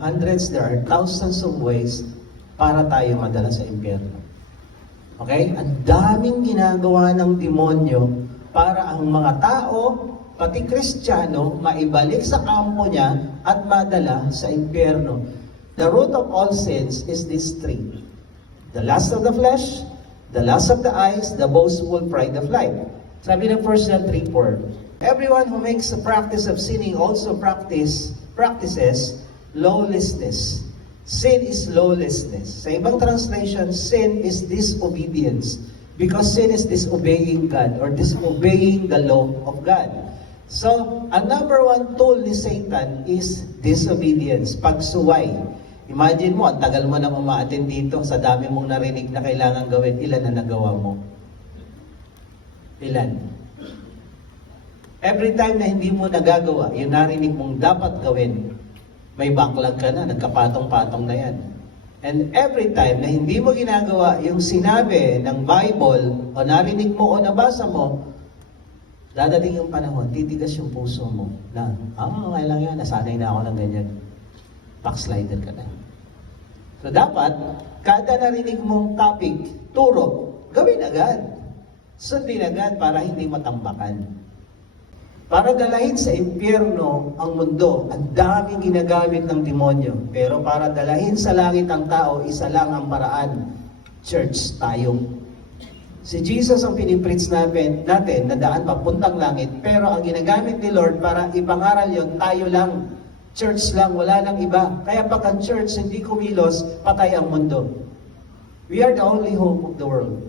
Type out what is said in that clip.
hundreds, there are thousands of ways para tayo madala sa impyerno. Okay? Ang daming ginagawa ng demonyo para ang mga tao, pati Kristiyano, maibalik sa kampo niya at madala sa impyerno. The root of all sins is this three. The lust of the flesh, the lust of the eyes, the boastful pride of life. Sabi ng 1 John 3:4, everyone who makes a practice of sinning also practices lawlessness. Sin is lawlessness. Sa ibang translation, sin is disobedience. Because sin is disobeying God or disobeying the law of God. So, ang number one tool ni Satan is disobedience, pagsuway. Imagine mo, ang tagal mo na umaattend dito, sa dami mong narinig na kailangan gawin, ilan na nagawa mo? Ilan? Every time na hindi mo nagagawa, yung narinig mong dapat gawin, may backlog ka na, nagkapatong-patong na yan. And every time na hindi mo ginagawa yung sinabi ng Bible, o narinig mo o nabasa mo, dadating yung panahon, titigas yung puso mo na, okay lang yan, nasanay na ako ng ganyan. Backslider ka na. So dapat, kada narinig mong topic, turo, gawin agad. Sundin agad para hindi matambakan. Para dalahin sa impyerno ang mundo, ang daming ginagamit ng demonyo. Pero para dalahin sa langit ang tao, isa lang ang paraan. Church tayo. Si Jesus ang pinipreach natin na daan papuntang langit. Pero ang ginagamit ni Lord para ipangaral yon, tayo lang. Church lang, wala nang iba. Kaya pag ang church hindi kumilos, patay ang mundo. We are the only hope of the world.